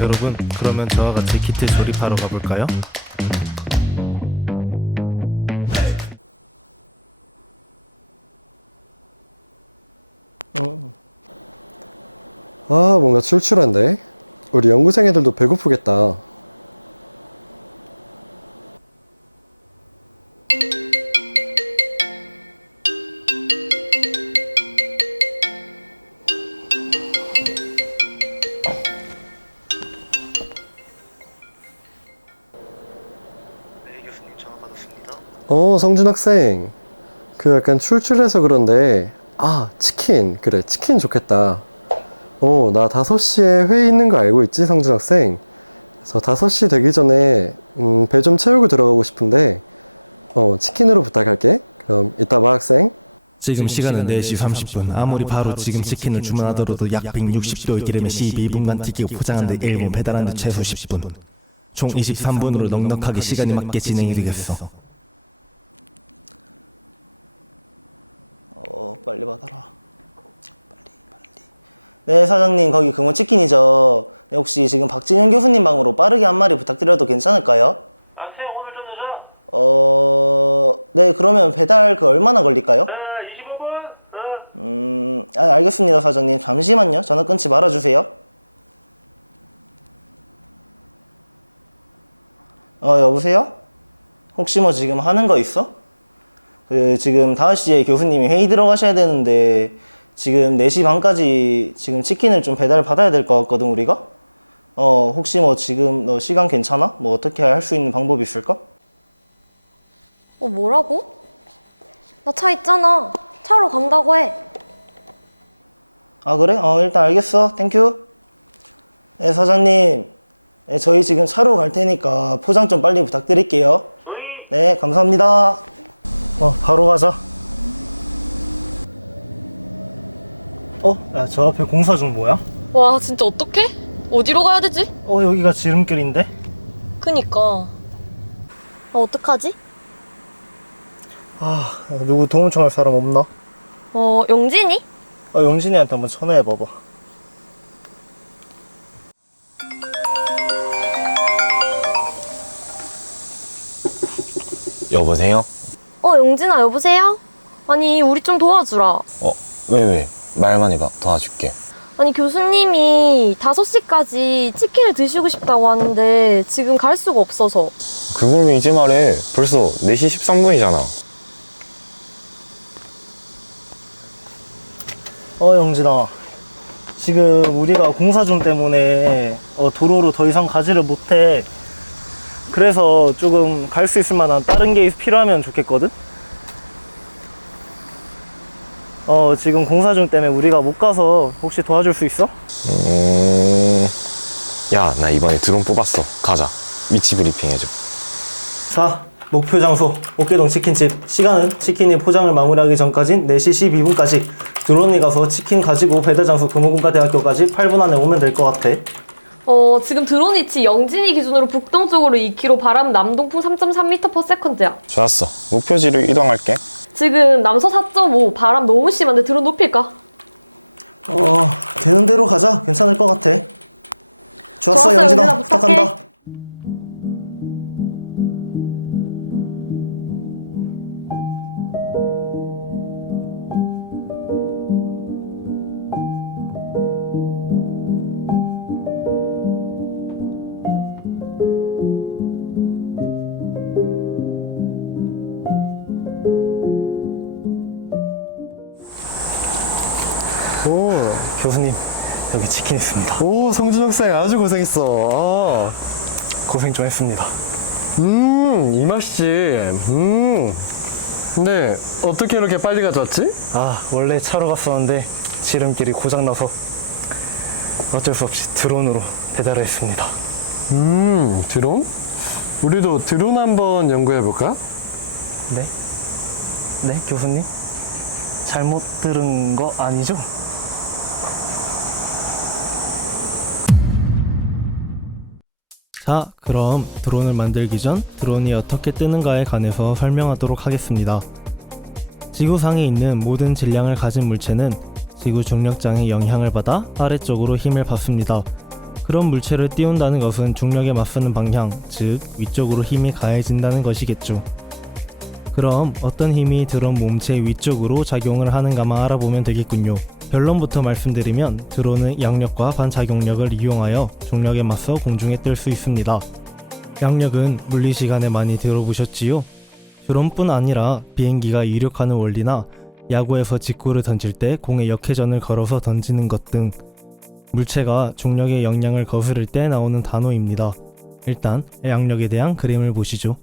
여러분, 그러면 저와 같이 키트 조립하러 가볼까요? 지금 시간은 4시 30분. 아무리 바로 지금 치킨을 주문하더라도 약 160도의 기름에 12분간 튀기고 포장하는데 1분, 배달하는데 최소 10분. 총 23분으로 넉넉하게 시간이 맞게 진행이 되겠어. 쌤 오늘 좀 늦어. 25분? 어이? 오, 교수님, 여기 치킨 있습니다. 오, 성준 학생 아주 고생했어. 고생 좀 했습니다. 이 맛이지. 근데 어떻게 이렇게 빨리 가져왔지? 원래 차로 갔었는데 지름길이 고장나서 어쩔 수 없이 드론으로 배달을 했습니다. 드론? 우리도 드론 한번 연구해볼까? 네? 네, 교수님? 잘못 들은 거 아니죠? 자, 그럼 드론을 만들기 전 드론이 어떻게 뜨는가에 관해서 설명하도록 하겠습니다. 지구상에 있는 모든 질량을 가진 물체는 지구 중력장의 영향을 받아 아래쪽으로 힘을 받습니다. 그런 물체를 띄운다는 것은 중력에 맞서는 방향, 즉 위쪽으로 힘이 가해진다는 것이겠죠. 그럼 어떤 힘이 드론 몸체 위쪽으로 작용을 하는가만 알아보면 되겠군요. 결론부터 말씀드리면 드론은 양력과 반작용력을 이용하여 중력에 맞서 공중에 뜰 수 있습니다. 양력은 물리 시간에 많이 들어보셨지요? 드론뿐 아니라 비행기가 이륙하는 원리나 야구에서 직구를 던질 때 공에 역회전을 걸어서 던지는 것 등 물체가 중력의 영향을 거스를 때 나오는 단어입니다. 일단 양력에 대한 그림을 보시죠.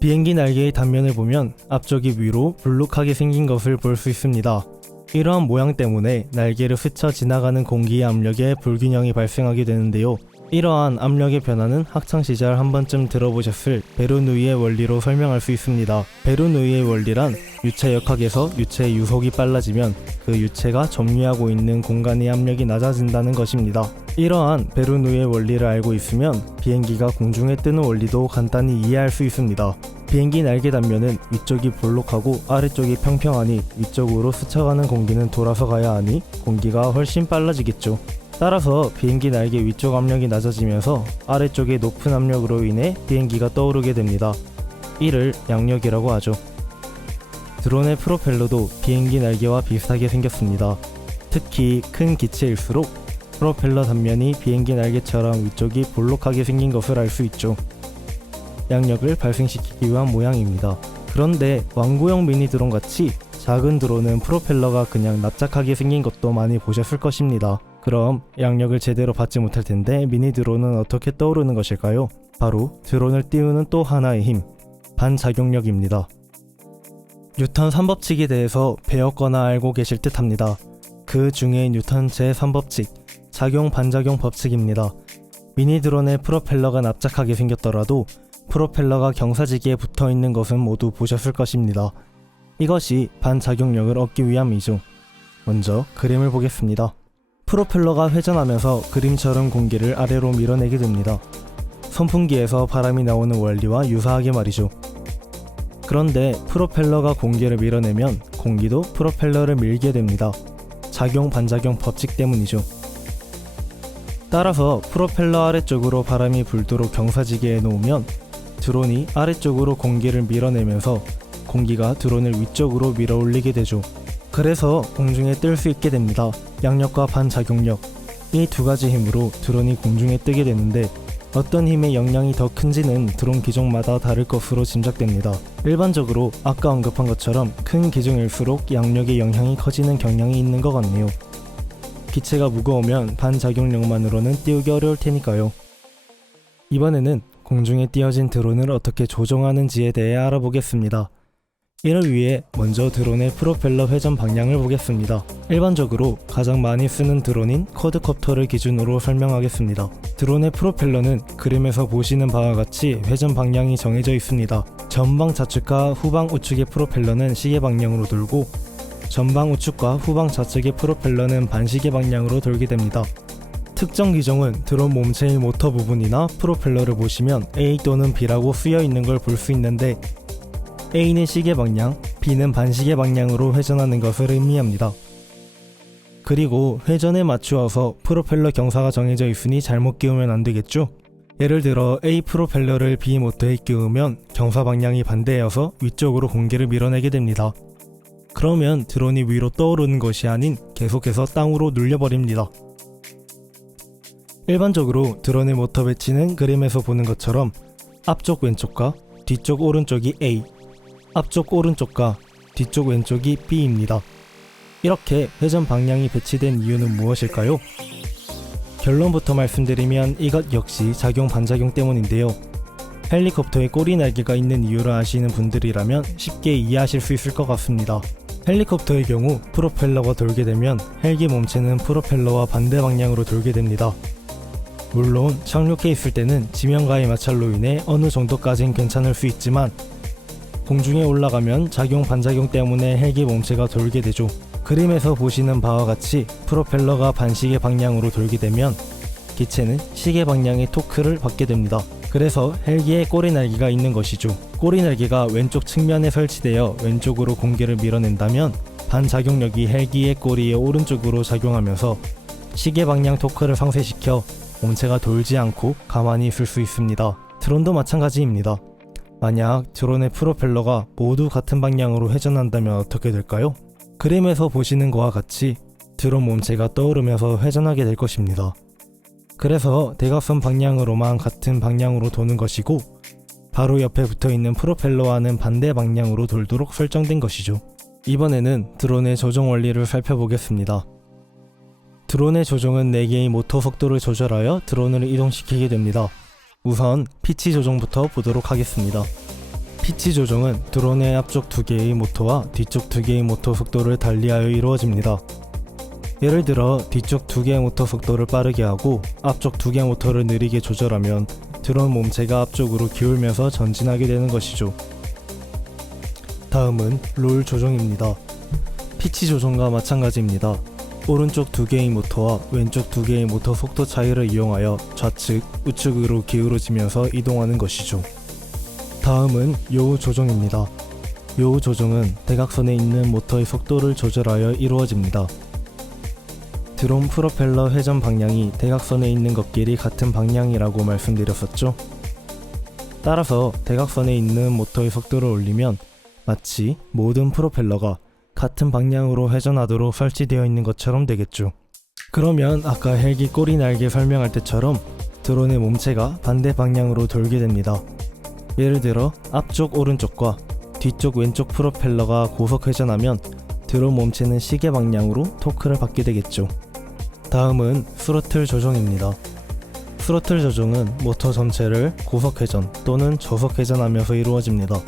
비행기 날개의 단면을 보면 앞쪽이 위로 불룩하게 생긴 것을 볼 수 있습니다. 이러한 모양 때문에 날개를 스쳐 지나가는 공기의 압력에 불균형이 발생하게 되는데요. 이러한 압력의 변화는 학창시절 한 번쯤 들어보셨을 베르누이의 원리로 설명할 수 있습니다. 베르누이의 원리란 유체 역학에서 유체의 유속이 빨라지면 그 유체가 점유하고 있는 공간의 압력이 낮아진다는 것입니다. 이러한 베르누이의 원리를 알고 있으면 비행기가 공중에 뜨는 원리도 간단히 이해할 수 있습니다. 비행기 날개 단면은 위쪽이 볼록하고 아래쪽이 평평하니 위쪽으로 스쳐가는 공기는 돌아서 가야 하니 공기가 훨씬 빨라지겠죠. 따라서 비행기 날개 위쪽 압력이 낮아지면서 아래쪽의 높은 압력으로 인해 비행기가 떠오르게 됩니다. 이를 양력이라고 하죠. 드론의 프로펠러도 비행기 날개와 비슷하게 생겼습니다. 특히 큰 기체일수록 프로펠러 단면이 비행기 날개처럼 위쪽이 볼록하게 생긴 것을 알 수 있죠. 양력을 발생시키기 위한 모양입니다. 그런데 완구형 미니 드론 같이 작은 드론은 프로펠러가 그냥 납작하게 생긴 것도 많이 보셨을 것입니다. 그럼 양력을 제대로 받지 못할 텐데 미니 드론은 어떻게 떠오르는 것일까요? 바로 드론을 띄우는 또 하나의 힘, 반작용력입니다. 뉴턴 3법칙에 대해서 배웠거나 알고 계실 듯 합니다. 그 중에 뉴턴 제3법칙, 작용 반작용 법칙입니다. 미니 드론의 프로펠러가 납작하게 생겼더라도 프로펠러가 경사지기에 붙어있는 것은 모두 보셨을 것입니다. 이것이 반작용력을 얻기 위함이죠. 먼저 그림을 보겠습니다. 프로펠러가 회전하면서 그림처럼 공기를 아래로 밀어내게 됩니다. 선풍기에서 바람이 나오는 원리와 유사하게 말이죠. 그런데 프로펠러가 공기를 밀어내면 공기도 프로펠러를 밀게 됩니다. 작용 반작용 법칙 때문이죠. 따라서 프로펠러 아래쪽으로 바람이 불도록 경사지게 해놓으면 드론이 아래쪽으로 공기를 밀어내면서 공기가 드론을 위쪽으로 밀어 올리게 되죠. 그래서 공중에 뜰 수 있게 됩니다. 양력과 반작용력, 이 두 가지 힘으로 드론이 공중에 뜨게 되는데 어떤 힘의 영향이 더 큰지는 드론 기종마다 다를 것으로 짐작됩니다. 일반적으로 아까 언급한 것처럼 큰 기종일수록 양력의 영향이 커지는 경향이 있는 것 같네요. 기체가 무거우면 반작용력만으로는 띄우기 어려울 테니까요. 이번에는 공중에 띄어진 드론을 어떻게 조종하는지에 대해 알아보겠습니다. 이를 위해 먼저 드론의 프로펠러 회전 방향을 보겠습니다. 일반적으로 가장 많이 쓰는 드론인 쿼드콥터를 기준으로 설명하겠습니다. 드론의 프로펠러는 그림에서 보시는 바와 같이 회전 방향이 정해져 있습니다. 전방 좌측과 후방 우측의 프로펠러는 시계 방향으로 돌고 전방 우측과 후방 좌측의 프로펠러는 반시계 방향으로 돌게 됩니다. 특정 기종은 드론 몸체의 모터 부분이나 프로펠러를 보시면 A 또는 B라고 쓰여 있는 걸 볼 수 있는데 A는 시계 방향, B는 반시계 방향으로 회전하는 것을 의미합니다. 그리고 회전에 맞추어서 프로펠러 경사가 정해져 있으니 잘못 끼우면 안 되겠죠? 예를 들어 A 프로펠러를 B 모터에 끼우면 경사 방향이 반대여서 위쪽으로 공기를 밀어내게 됩니다. 그러면 드론이 위로 떠오르는 것이 아닌 계속해서 땅으로 눌려버립니다. 일반적으로 드론의 모터 배치는 그림에서 보는 것처럼 앞쪽 왼쪽과 뒤쪽 오른쪽이 A, 앞쪽 오른쪽과 뒤쪽 왼쪽이 B입니다. 이렇게 회전 방향이 배치된 이유는 무엇일까요? 결론부터 말씀드리면 이것 역시 작용 반작용 때문인데요. 헬리콥터에 꼬리 날개가 있는 이유를 아시는 분들이라면 쉽게 이해하실 수 있을 것 같습니다. 헬리콥터의 경우 프로펠러가 돌게 되면 헬기 몸체는 프로펠러와 반대 방향으로 돌게 됩니다. 물론 착륙해 있을 때는 지면과의 마찰로 인해 어느 정도까진 괜찮을 수 있지만 공중에 올라가면 작용 반작용 때문에 헬기 몸체가 돌게 되죠. 그림에서 보시는 바와 같이 프로펠러가 반시계 방향으로 돌게 되면 기체는 시계 방향의 토크를 받게 됩니다. 그래서 헬기에 꼬리 날개가 있는 것이죠. 꼬리 날개가 왼쪽 측면에 설치되어 왼쪽으로 공기를 밀어낸다면 반작용력이 헬기의 꼬리의 오른쪽으로 작용하면서 시계 방향 토크를 상쇄시켜 몸체가 돌지 않고 가만히 있을 수 있습니다. 드론도 마찬가지입니다. 만약 드론의 프로펠러가 모두 같은 방향으로 회전한다면 어떻게 될까요? 그림에서 보시는 것과 같이 드론 몸체가 떠오르면서 회전하게 될 것입니다. 그래서 대각선 방향으로만 같은 방향으로 도는 것이고 바로 옆에 붙어있는 프로펠러와는 반대 방향으로 돌도록 설정된 것이죠. 이번에는 드론의 조종 원리를 살펴보겠습니다. 드론의 조종은 4개의 모터 속도를 조절하여 드론을 이동시키게 됩니다. 우선 피치 조종부터 보도록 하겠습니다. 피치 조종은 드론의 앞쪽 2개의 모터와 뒤쪽 2개의 모터 속도를 달리하여 이루어집니다. 예를 들어 뒤쪽 2개의 모터 속도를 빠르게 하고 앞쪽 2개 모터를 느리게 조절하면 드론 몸체가 앞쪽으로 기울면서 전진하게 되는 것이죠. 다음은 롤 조종입니다. 피치 조종과 마찬가지입니다. 오른쪽 2개의 모터와 왼쪽 2개의 모터 속도 차이를 이용하여 좌측, 우측으로 기울어지면서 이동하는 것이죠. 다음은 요우 조종입니다. 요우 조종은 대각선에 있는 모터의 속도를 조절하여 이루어집니다. 드론 프로펠러 회전 방향이 대각선에 있는 것끼리 같은 방향이라고 말씀드렸었죠. 따라서 대각선에 있는 모터의 속도를 올리면 마치 모든 프로펠러가 같은 방향으로 회전하도록 설치되어 있는 것처럼 되겠죠. 그러면 아까 헬기 꼬리 날개 설명할 때처럼 드론의 몸체가 반대 방향으로 돌게 됩니다. 예를 들어 앞쪽 오른쪽과 뒤쪽 왼쪽 프로펠러가 고속 회전하면 드론 몸체는 시계 방향으로 토크를 받게 되겠죠. 다음은 스로틀 조종입니다. 스로틀 조종은 모터 전체를 고속 회전 또는 저속 회전하면서 이루어집니다.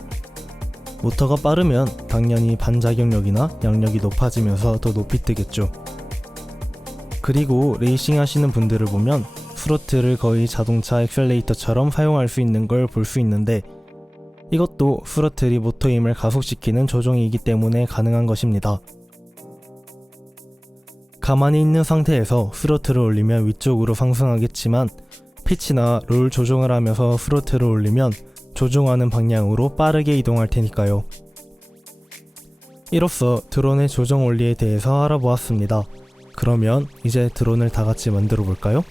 모터가 빠르면 당연히 반작용력이나 양력이 높아지면서 더 높이 뜨겠죠. 그리고 레이싱 하시는 분들을 보면 스로틀을 거의 자동차 엑셀레이터처럼 사용할 수 있는 걸 볼 수 있는데 이것도 스로틀이 모터 힘을 가속시키는 조종이기 때문에 가능한 것입니다. 가만히 있는 상태에서 스로틀을 올리면 위쪽으로 상승하겠지만 피치나 롤 조종을 하면서 스로틀을 올리면 조종하는 방향으로 빠르게 이동할 테니까요. 이로써 드론의 조종 원리에 대해서 알아보았습니다. 그러면 이제 드론을 다 같이 만들어 볼까요?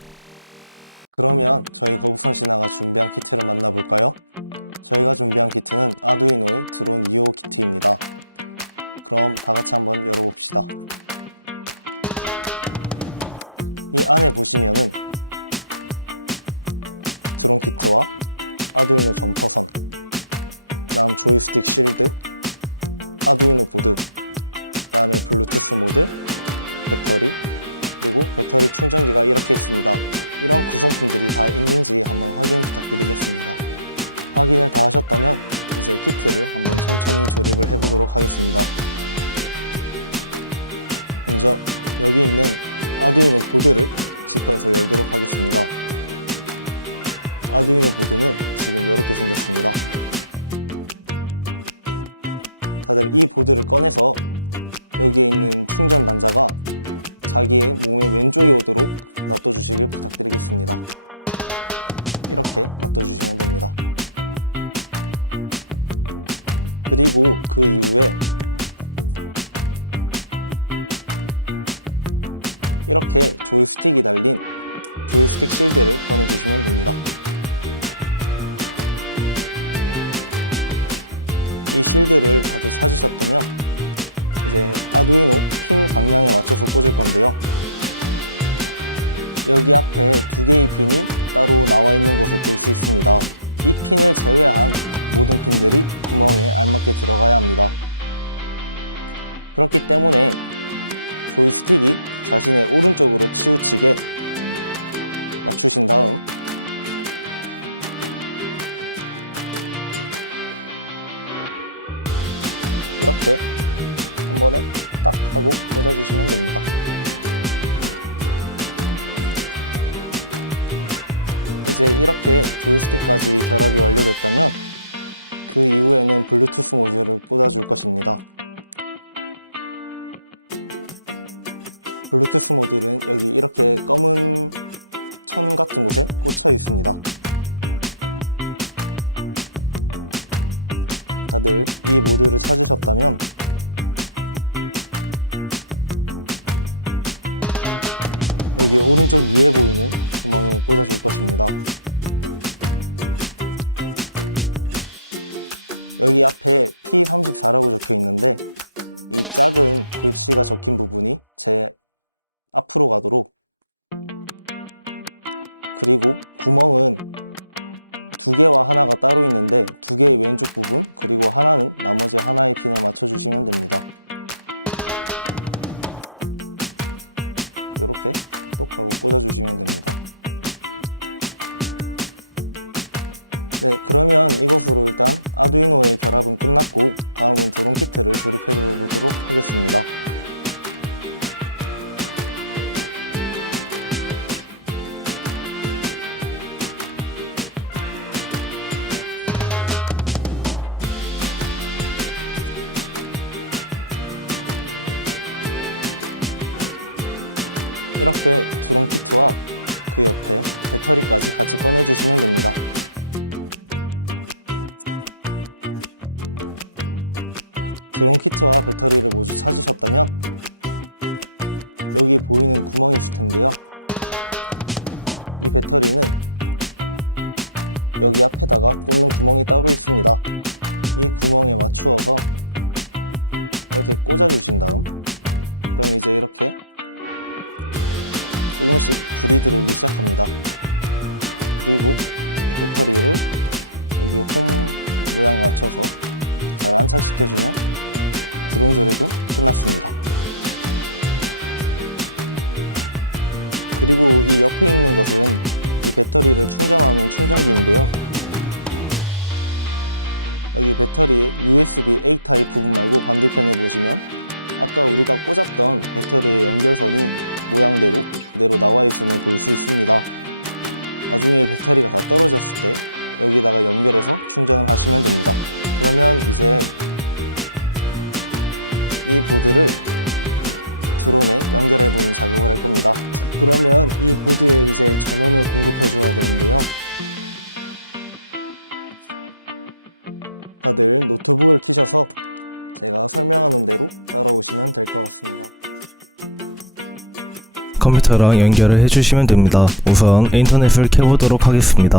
컴퓨터랑 연결을 해주시면 됩니다. 우선 인터넷을 켜보도록 하겠습니다.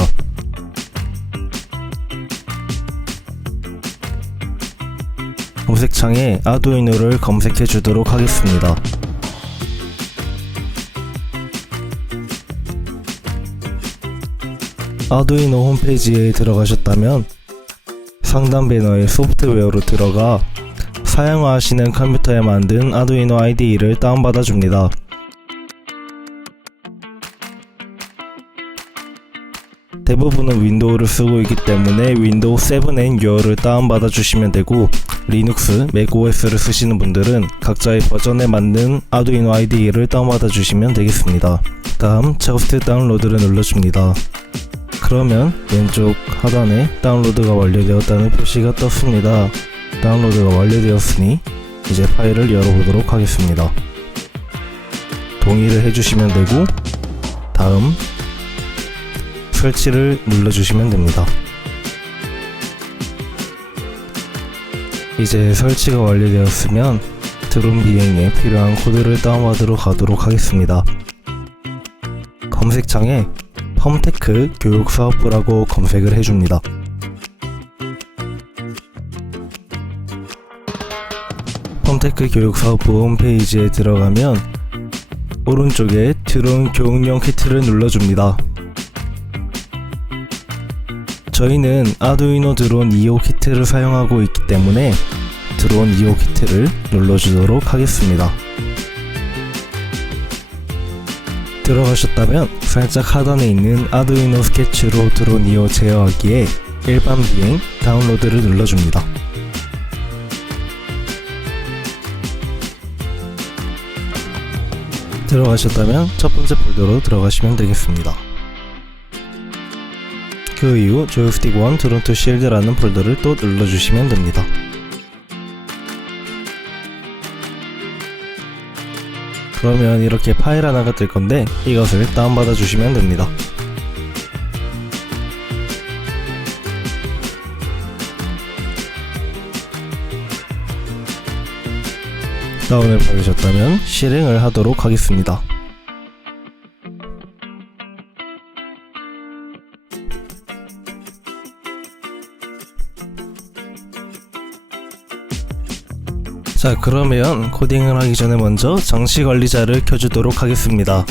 검색창에 아두이노를 검색해 주도록 하겠습니다. 아두이노 홈페이지에 들어가셨다면 상단 배너에 소프트웨어로 들어가 사용하시는 컴퓨터에 만든 아두이노 IDE를 다운받아 줍니다. 대부분은 윈도우를 쓰고 있기 때문에 윈도우 7앤 6를 다운받아 주시면 되고, 리눅스, 맥OS를 쓰시는 분들은 각자의 버전에 맞는 아두이노 IDE를 다운받아 주시면 되겠습니다. 다음 저스트 다운로드를 눌러줍니다. 그러면 왼쪽 하단에 다운로드가 완료되었다는 표시가 떴습니다. 다운로드가 완료되었으니 이제 파일을 열어보도록 하겠습니다. 동의를 해주시면 되고, 다음 설치를 눌러주시면 됩니다. 이제 설치가 완료되었으면 드론 비행에 필요한 코드를 다운받으러 가도록 하겠습니다. 검색창에 펌테크 교육사업부라고 검색을 해줍니다. 펌테크 교육사업부 홈페이지에 들어가면 오른쪽에 드론 교육용 키트를 눌러줍니다. 저희는 아두이노 드론 2호 키트를 사용하고 있기 때문에 드론 2호 키트를 눌러주도록 하겠습니다. 들어가셨다면 살짝 하단에 있는 아두이노 스케치로 드론 2호 제어하기에 일반 비행 다운로드를 눌러줍니다. 들어가셨다면 첫 번째 폴더로 들어가시면 되겠습니다. 그 이후 조이스틱 1 드론 2 실드라는 폴더를 또 눌러주시면 됩니다. 그러면 이렇게 파일 하나가 뜰 건데 이것을 다운받아 주시면 됩니다. 다운을 받으셨다면 실행을 하도록 하겠습니다. 자, 그러면 코딩을 하기 전에 먼저 장치 관리자를 켜주도록 하겠습니다.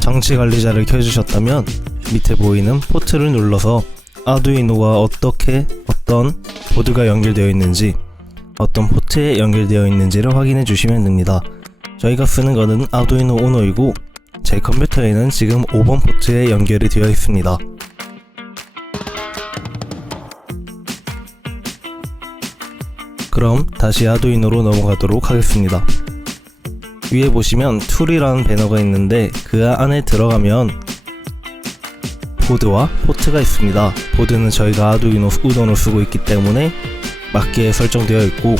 장치 관리자를 켜주셨다면 밑에 보이는 포트를 눌러서 아두이노와 어떤 보드가 연결되어 있는지, 어떤 포트에 연결되어 있는지를 확인해 주시면 됩니다. 저희가 쓰는 것은 아두이노 우노이고 제 컴퓨터에는 지금 5번 포트에 연결이 되어 있습니다. 그럼 다시 아두이노로 넘어가도록 하겠습니다. 위에 보시면 툴이라는 배너가 있는데 그 안에 들어가면 보드와 포트가 있습니다. 보드는 저희가 아두이노 우노를 쓰고 있기 때문에 맞게 설정되어 있고,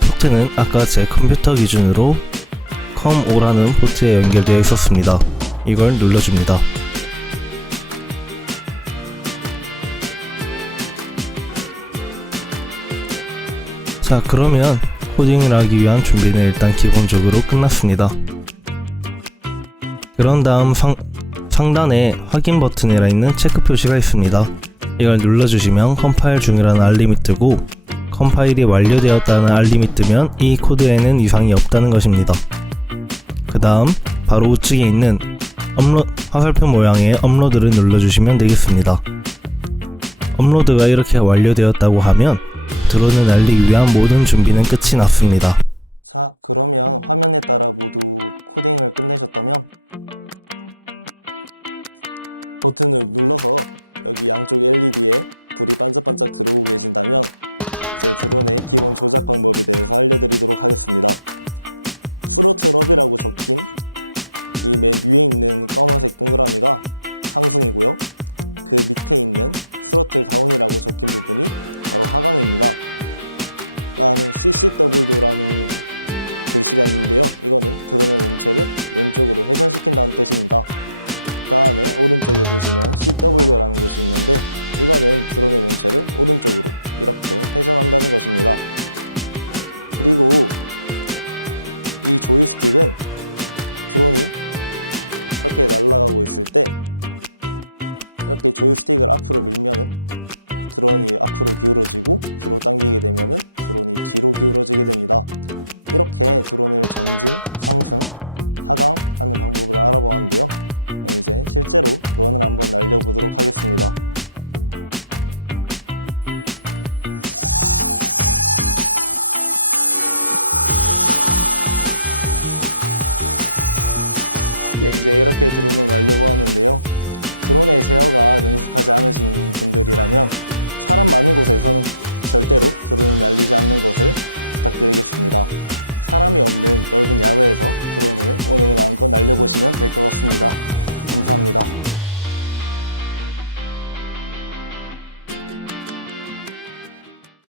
포트는 아까 제 컴퓨터 기준으로 COM5라는 포트에 연결되어 있었습니다. 이걸 눌러줍니다. 자, 그러면 코딩을 하기 위한 준비는 일단 기본적으로 끝났습니다. 그런 다음 상단에 확인 버튼이라 있는 체크 표시가 있습니다. 이걸 눌러주시면 컴파일 중이라는 알림이 뜨고, 컴파일이 완료되었다는 알림이 뜨면 이 코드에는 이상이 없다는 것입니다. 그 다음 바로 우측에 있는 화살표 모양의 업로드를 눌러주시면 되겠습니다. 업로드가 이렇게 완료되었다고 하면 드론을 날리기 위한 모든 준비는 끝이 났습니다.